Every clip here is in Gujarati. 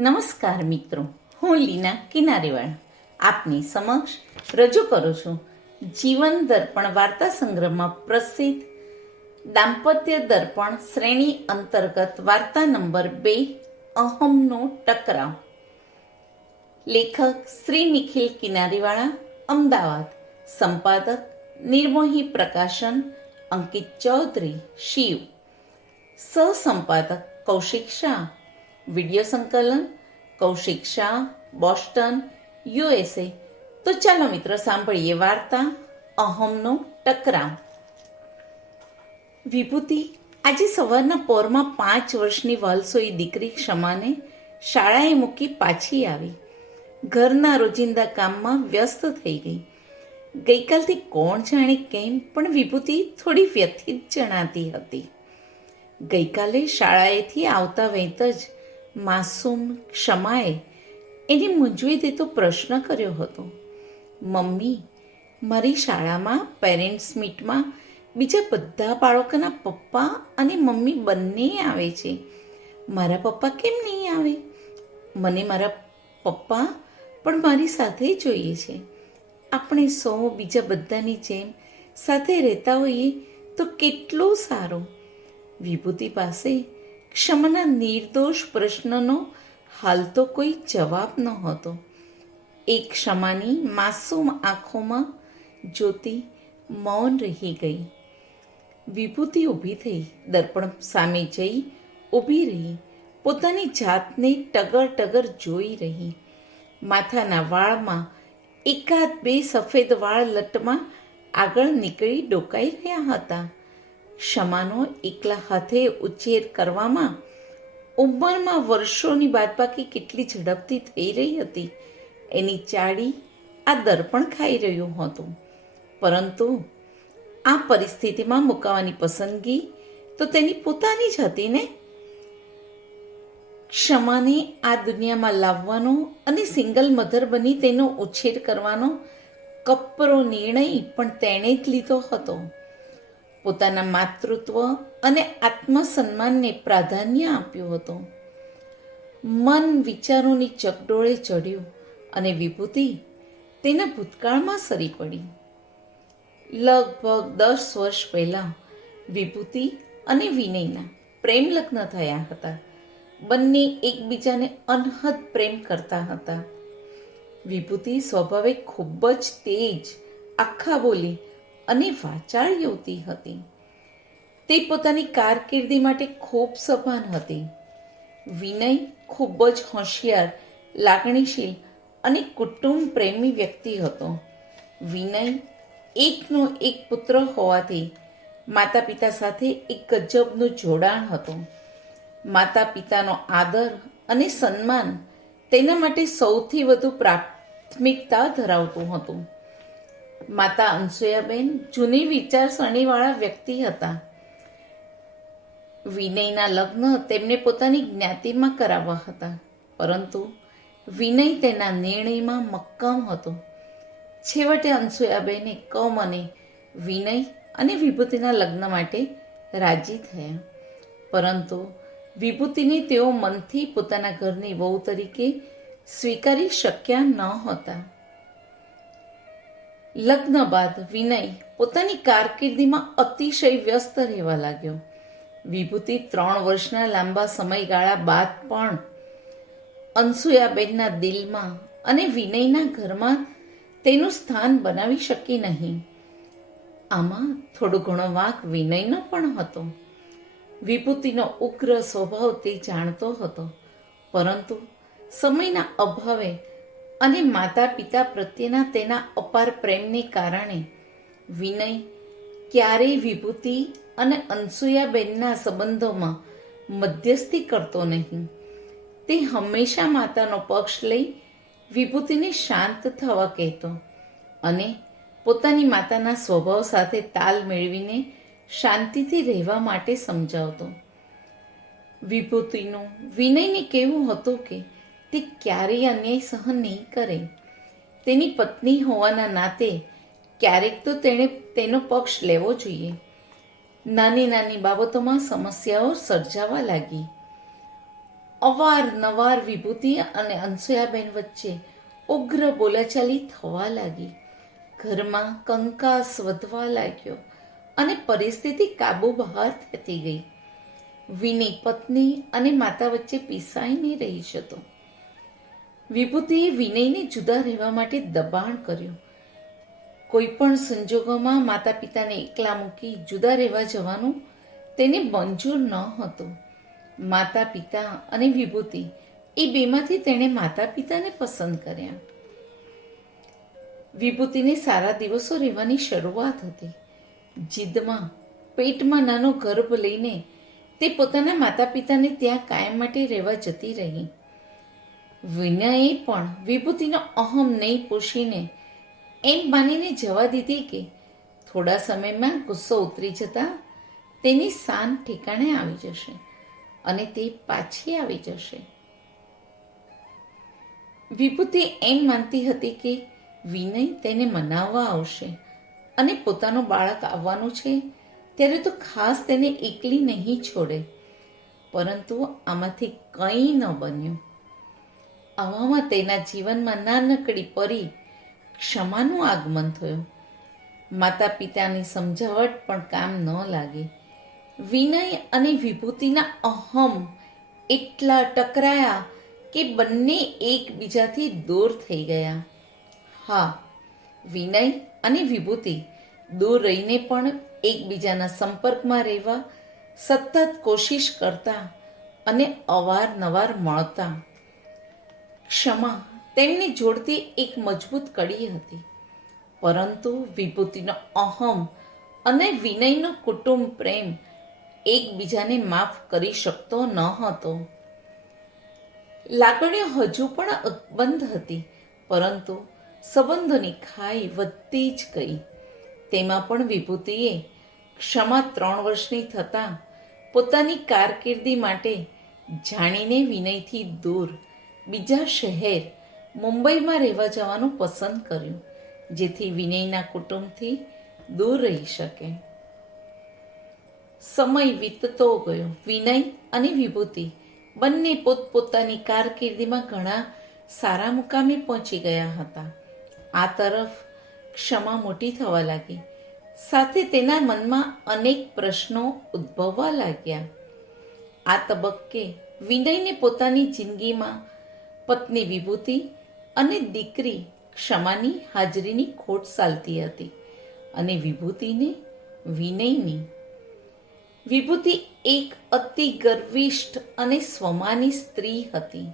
નમસ્કાર મિત્રો, હું લીના કિનારીવાળ આપની સમક્ષ રજૂ કરું છું જીવન દર્પણ વાર્તા સંગ્રહમાં પ્રસિદ્ધ દાંપત્ય દર્પણ શ્રેણી અંતર્ગત વાર્તા નંબર 2 અહમનો ટકરાવ. લેખક શ્રી નિખિલ કિનારીવાળા, અમદાવાદ. સંપાદક નિર્મોહી પ્રકાશન, અંકિત ચૌધરી, શિવ. સહસંપાદક કૌશિક શાહ. વિડીયો સંકલન કૌશિક શાહ, બોસ્ટન, USA. તો ચાલો મિત્રો સાંભળીએ વાર્તા અહમનો ટકરાવ. વિભૂતિ આજે સવારના પોરમાં 5 વર્ષની વાલસોઈ દીકરી ક્ષમાને શાળાએ મૂકી પાછી આવી. ઘરના રોજિંદા કામમાં વ્યસ્ત થઈ ગઈ. ગઈકાલથી કોણ જાણે કેમ પણ વિભૂતિ થોડી વ્યથિત જણાતી હતી. ગઈકાલે શાળાએથી આવતા વેંત જ માસૂમ ક્ષમાએ એને મૂંઝવી દેતો પ્રશ્ન કર્યો હતો. મમ્મી, મારી શાળામાં પેરેન્ટ્સ મીટમાં બીજા બધા બાળકોના પપ્પા અને મમ્મી બંને આવે છે. મારા પપ્પા કેમ નહીં આવે? મને મારા પપ્પા પણ મારી સાથે જોઈએ છે. આપણે સૌ બીજા બધાની જેમ સાથે રહેતા હોઈએ તો કેટલું સારું. વિભૂતિ પાસે ક્ષમાના નિર્દોષ પ્રશ્નનો હાલ તો કોઈ જવાબ નહોતો. એક ક્ષમાની માસૂમ આંખોમાં જ્યોતિ મૌન રહી ગઈ. વિભૂતિ ઊભી થઈ, દર્પણ સામે જઈ ઊભી રહી, પોતાની જાતને ટગર ટગર જોઈ રહી. માથાના વાળમાં એકાદ બે સફેદ વાળ લટમાં આગળ નીકળી ડોકાઈ રહ્યા હતા. ક્ષમાનો એકલા હાથે ઉછેર કરવામાં ઉંમરમાં વર્ષોની બાદબાકી કેટલી ઝડપથી થઈ રહી હતી એની ચાડી આ દર્પણ ખાઈ રહ્યું હતું. પરંતુ આ પરિસ્થિતિમાં મુકાવાની પસંદગી તો તેની પોતાની જ હતી ને. ક્ષમાને આ દુનિયામાં લાવવાનો અને સિંગલ મધર બની તેનો ઉછેર કરવાનો કપરો નિર્ણય પણ તેણે જ લીધો હતો. પોતાના માતૃત્વ અને આત્મસન્માનને પ્રાધાન્ય આપ્યું હતું. મન વિચારોની ચકડોળે ચડ્યું અને વિભૂતિ તેના ભૂતકાળમાં સરી પડી. લગભગ 10 વર્ષ પહેલાં વિભૂતિ અને વિનયના પ્રેમ લગ્ન થયા હતા. બંને એકબીજાને અનહદ પ્રેમ કરતા હતા. વિભૂતિ સ્વભાવે ખૂબ જ તેજ, આખા બોલી અને વાચાળ યુવતી હતી. તે પોતાની કારકિર્દી માટે ખૂબ સભાન હતી. વિનય ખૂબ જ હોશિયાર, લાગણીશીલ અને કુટુંબ પ્રેમી વ્યક્તિ હતો. વિનય એકનો એક પુત્ર હોવાથી માતા પિતા સાથે એક ગજબનું જોડાણ હતું. માતા પિતાનો આદર અને સન્માન તેના માટે સૌથી વધુ પ્રાથમિકતા ધરાવતું હતું. માતા અનસૂયાબેન જૂની વિચારસરણીવાળા વ્યક્તિ હતા. વિનયના લગ્ન તેમને પોતાની જ્ઞાતિમાં કરાવવા હતા, પરંતુ વિનય તેના નિર્ણયમાં મક્કમ હતો. છેવટે અનસૂયાબેને કમને વિનય અને વિભૂતિના લગ્ન માટે રાજી થયા. પરંતુ વિભૂતિને તેઓ મનથી પોતાના ઘરની વહુ તરીકે સ્વીકારી શક્યા ન હતા. લગ્ન બાદ વિનય પોતાની કારકિર્દીમાં અતિશય વ્યસ્ત રહેવા લાગ્યો. વિભૂતિ 3 વર્ષના લાંબા સમયગાળા બાદ પણ અનસૂયાબેનના દિલમાં અને વિનયના ઘરમાં તેનું સ્થાન બનાવી શકી નહીં. આમાં થોડો ઘણો વાંક વિનયનો પણ હતો. વિભૂતિનો ઉગ્ર સ્વભાવ તે જાણતો હતો, પરંતુ સમયના અભાવે અને માતા પિતા પ્રત્યેના તેના અપાર પ્રેમને કારણે વિનય ક્યારેય વિભૂતિ અને અનસૂયાબેનના સંબંધોમાં મધ્યસ્થી કરતો નહીં. તે હંમેશા માતાનો પક્ષ લઈ વિભૂતિને શાંત થવા કહેતો અને પોતાની માતાના સ્વભાવ સાથે તાલ મેળવીને શાંતિથી રહેવા માટે સમજાવતો. વિભૂતિનું વિનયને કહેવું હતું કે તે ક્યારેય અન્યાય સહન નહીં કરે. તેની પત્ની હોવાના નાતે ક્યારેક તો તેણે તેનો પક્ષ લેવો જોઈએ. નાની નાની બાબતોમાં સમસ્યાઓ સર્જાવા લાગી. અવારનવાર વિભૂતિ અને અનસૂયાબેન વચ્ચે ઉગ્ર બોલાચાલી થવા લાગી. ઘરમાં કંકાસ વધવા લાગ્યો અને પરિસ્થિતિ કાબુ બહાર થતી ગઈ. વિની પત્ની અને માતા વચ્ચે પીસાઈને રહી જતો. વિભૂતિએ વિનયને જુદા રહેવા માટે દબાણ કર્યું. કોઈ પણ સંજોગોમાં માતા પિતાને એકલા મૂકી જુદા રહેવા જવાનું તેને મંજૂર ન હતું. માતા પિતા અને વિભૂતિ એ બેમાંથી તેણે માતા પિતાને પસંદ કર્યા. વિભૂતિને સારા દિવસો રહેવાની શરૂઆત હતી. જીદમાં પેટમાં નાનો ગર્ભ લઈને તે પોતાના માતા પિતાને ત્યાં કાયમ માટે રહેવા જતી રહી. વિનયે પણ વિભૂતિનો અહમ નહીં પોષીને એમ માનીને જવા દીધી કે થોડા સમયમાં ગુસ્સો ઉતરી જતા તેની શાન ઠેકાણે આવી જશે અને તે પાછી આવી જશે. વિભૂતિ એમ માનતી હતી કે વિનય તેને મનાવવા આવશે અને પોતાનું બાળક આવવાનું છે ત્યારે તો ખાસ તેને એકલી નહીં છોડે. પરંતુ આમાંથી કંઈ ન બન્યું. આવામાં તેના જીવનમાં નાનકડી પરી ક્ષમાનું આગમન થયું. માતા પિતાની સમજાવટ પણ કામ ન લાગી. વિનય અને વિભૂતિના અહમ એટલા ટકરાયા કે બંને એકબીજાથી દૂર થઈ ગયા. હા, વિનય અને વિભૂતિ દૂર રહીને પણ એકબીજાના સંપર્કમાં રહેવા સતત કોશિશ કરતા અને અવારનવાર મળતા. ક્ષમા તેમને જોડતી એક મજબૂત કડી હતી. પરંતુ વિભૂતિનો અહમ અને વિનયનો કુટુંબ પ્રેમ એકબીજાને માફ કરી શકતો ન હતો. લાગણીઓ હજુ પણ અકબંધ હતી, પરંતુ સંબંધોની ખાઈ વધતી જ ગઈ. તેમાં પણ વિભૂતિએ ક્ષમા 3 વર્ષની થતાં પોતાની કારકિર્દી માટે જાણીને વિનયથી દૂર બીજા શહેર મુંબઈમાં રહેવા જવાનું પસંદ કર્યું, જેથી વિનયના કુટુંબથી દૂર રહી શકે. સમય વીતતો ગયો. વિનય અને વિભૂતિ બંને પોતપોતાની કારકિર્દીમાં ઘણા સારા મુકામે પહોંચી ગયા હતા. આ તરફ ક્ષમા મોટી થવા લાગી. સાથે તેના મનમાં અનેક પ્રશ્નો ઉદ્ભવવા લાગ્યા. આ તબક્કે વિનયને પોતાની જિંદગીમાં પત્ની વિભૂતિ અને દીકરી ક્ષમાની હાજરીની ખોટ ચાલતી હતી અને વિભૂતિને વિનયની. વિભૂતિ એક અતિ ગર્વિષ્ઠ અને સ્વમાની સ્ત્રી હતી.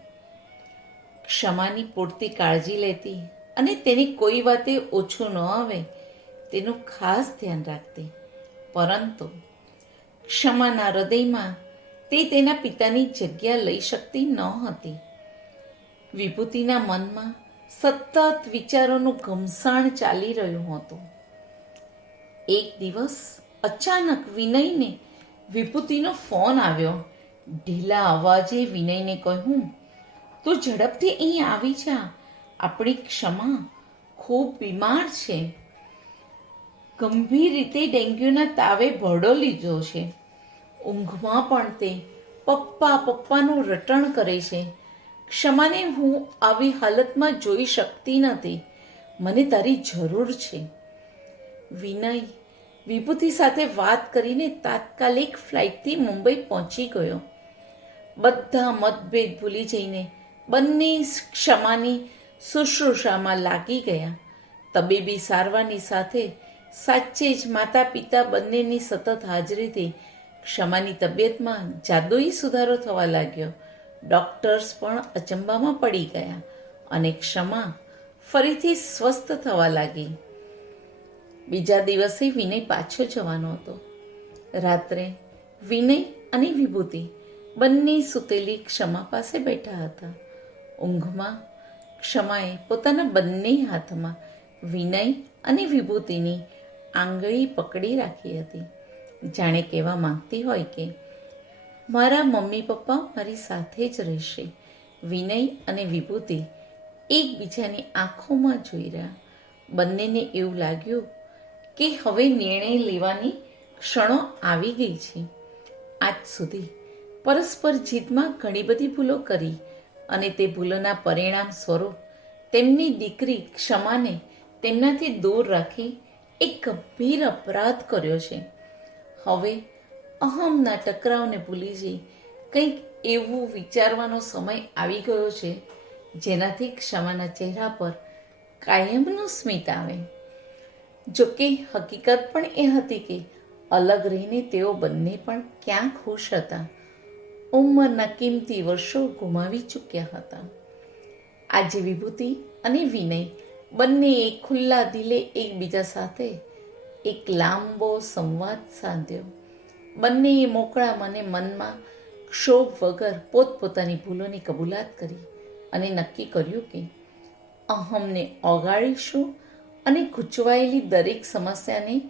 ક્ષમાની પૂરતી કાળજી લેતી અને તેને કોઈ વાતે ઓછું ન આવે તેનું ખાસ ધ્યાન રાખતી. પરંતુ ક્ષમાના હૃદયમાં તે તેના પિતાની જગ્યા લઈ શકતી ન હતી. વિભૂતિના મનમાં સતત વિચારોનું ઘમસાણ ચાલી રહ્યું હતું. એક દિવસ અચાનક વિનયને વિભૂતિનો ફોન આવ્યો. ઢીલા અવાજે વિનયને કહ્યું, તું ઝડપથી અહીં આવી જા. આપણી ક્ષમા ખૂબ બીમાર છે. ગંભીર રીતે ડેન્ગ્યુના તાવે ભરડો લીધો છે. ઊંઘમાં પણ તે પપ્પા પપ્પાનું રટણ કરે છે. ક્ષમાને હું આવી હાલતમાં જોઈ શકતી નથી. મને તારી જરૂર છે. વિનય વિભૂતિ સાથે વાત કરીને તાત્કાલિક ફ્લાઇટથી મુંબઈ પહોંચી ગયો. બધા મતભેદ ભૂલી જઈને બંને ક્ષમાની શુશ્રૂષામાં લાગી ગયા. તબીબી સારવારની સાથે સાચે જ માતા પિતા બંનેની સતત હાજરીથી ક્ષમાની તબિયતમાં જાદુઈ સુધારો થવા લાગ્યો. ડૉક્ટર્સ પણ અચંબામાં પડી ગયા અને ક્ષમા ફરીથી સ્વસ્થ થવા લાગી. બીજા દિવસે વિનય પાછો જવાનો હતો. રાત્રે વિનય અને વિભૂતિ બંને સૂતેલી ક્ષમા પાસે બેઠા હતા. ઊંઘમાં ક્ષમાએ પોતાના બંને હાથમાં વિનય અને વિભૂતિની આંગળી પકડી રાખી હતી, જાણે કહેવા માંગતી હોય કે મારા મમ્મી પપ્પા મારી સાથે જ રહેશે. વિનય અને વિભૂતિ એકબીજાની આંખોમાં જોઈ રહ્યા. બંનેને એવું લાગ્યું કે હવે નિર્ણય લેવાની ક્ષણો આવી ગઈ છે. આજ સુધી પરસ્પર જીદમાં ઘણી બધી ભૂલો કરી અને તે ભૂલોના પરિણામ સ્વરૂપ તેમની દીકરી ક્ષમાને તેમનાથી દૂર રાખી એક ગંભીર અપરાધ કર્યો છે. હવે અહમના ટકરાવને ભૂલી જઈ કંઈક એવું વિચારવાનો સમય આવી ગયો છે જેનાથી ક્ષમાના ચહેરા પર કાયમનું સ્મિત આવે. જોકે હકીકત પણ એ હતી કે અલગ રહીને તેઓ બંને પણ ક્યાં ખુશ હતા. ઉંમરના કિંમતી વર્ષો ગુમાવી ચૂક્યા હતા. આજે વિભૂતિ અને વિનય બંનેએ ખુલ્લા દિલે એકબીજા સાથે એક લાંબો સંવાદ સાધ્યો. બંનેએ મોકળા મને મનમાં ક્ષોભ વગર પોતપોતાની ભૂલોની કબૂલાત કરી અને નક્કી કર્યું કે અહમને ઓગાળીશું અને ગૂંચવાયેલી દરેક સમસ્યાને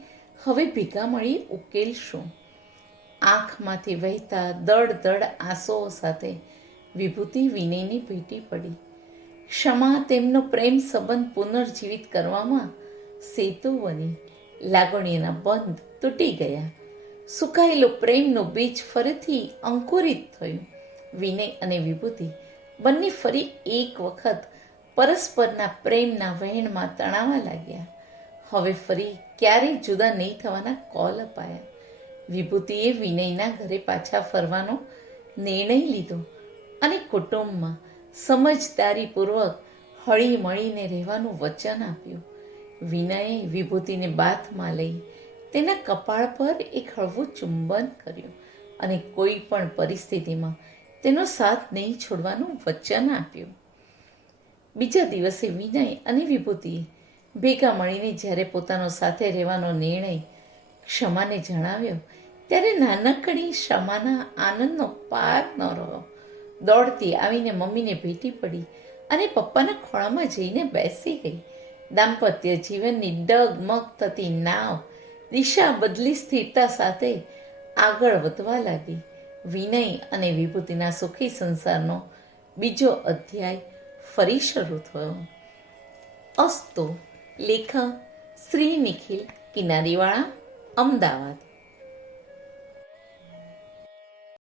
હવે ભેગા મળી ઉકેલશું. આંખમાંથી વહેતા દળ આંસુઓ સાથે વિભૂતિ વિનયની ભેટી પડી. ક્ષમા તેમનો પ્રેમ સંબંધ પુનર્જીવિત કરવામાં સેતુ બની. લાગણીઓના બંધ તૂટી ગયા. સુકાયેલો પ્રેમનું બીજ ફરીથી અંકુરિત થયું. વિનય અને વિભૂતિ બંને ફરી એક વખત પરસ્પરના પ્રેમના વહેણમાં તણાવા લાગ્યા. હવે ફરી ક્યારેય જુદા નહીં થવાના કોલ અપાયા. વિભૂતિએ વિનયના ઘરે પાછા ફરવાનો નિર્ણય લીધો અને કુટુંબમાં સમજદારીપૂર્વક હળી મળીને રહેવાનું વચન આપ્યું. વિનયે વિભૂતિને બાથમાં લઈ તેના કપાળ પર એક હળવું ચુંબન કર્યું અને કોઈ પણ પરિસ્થિતિમાં તેનો સાથ નહીં છોડવાનું વચન આપ્યું. બીજા દિવસે વિનય અને વિભૂતિએ ભેગા મળીને જ્યારે પોતાનો સાથે રહેવાનો નિર્ણય ક્ષમાને જણાવ્યો ત્યારે નાનકડી ક્ષમાના આનંદનો પાર ન રહ્યો. દોડતી આવીને મમ્મીને ભેટી પડી અને પપ્પાના ખોળામાં જઈને બેસી ગઈ. દાંપત્ય જીવનની ડગમગ થતી નાવ દિશા બદલી સ્થિરતા સાથે આગળ વધવા લાગી. વિનય અને વિભૂતિના સુખી સંસારનો બીજો અધ્યાય ફરી શરૂ થયો. અસ્તુ. લેખક શ્રી નિખિલ કિનારીવાળા, અમદાવાદ.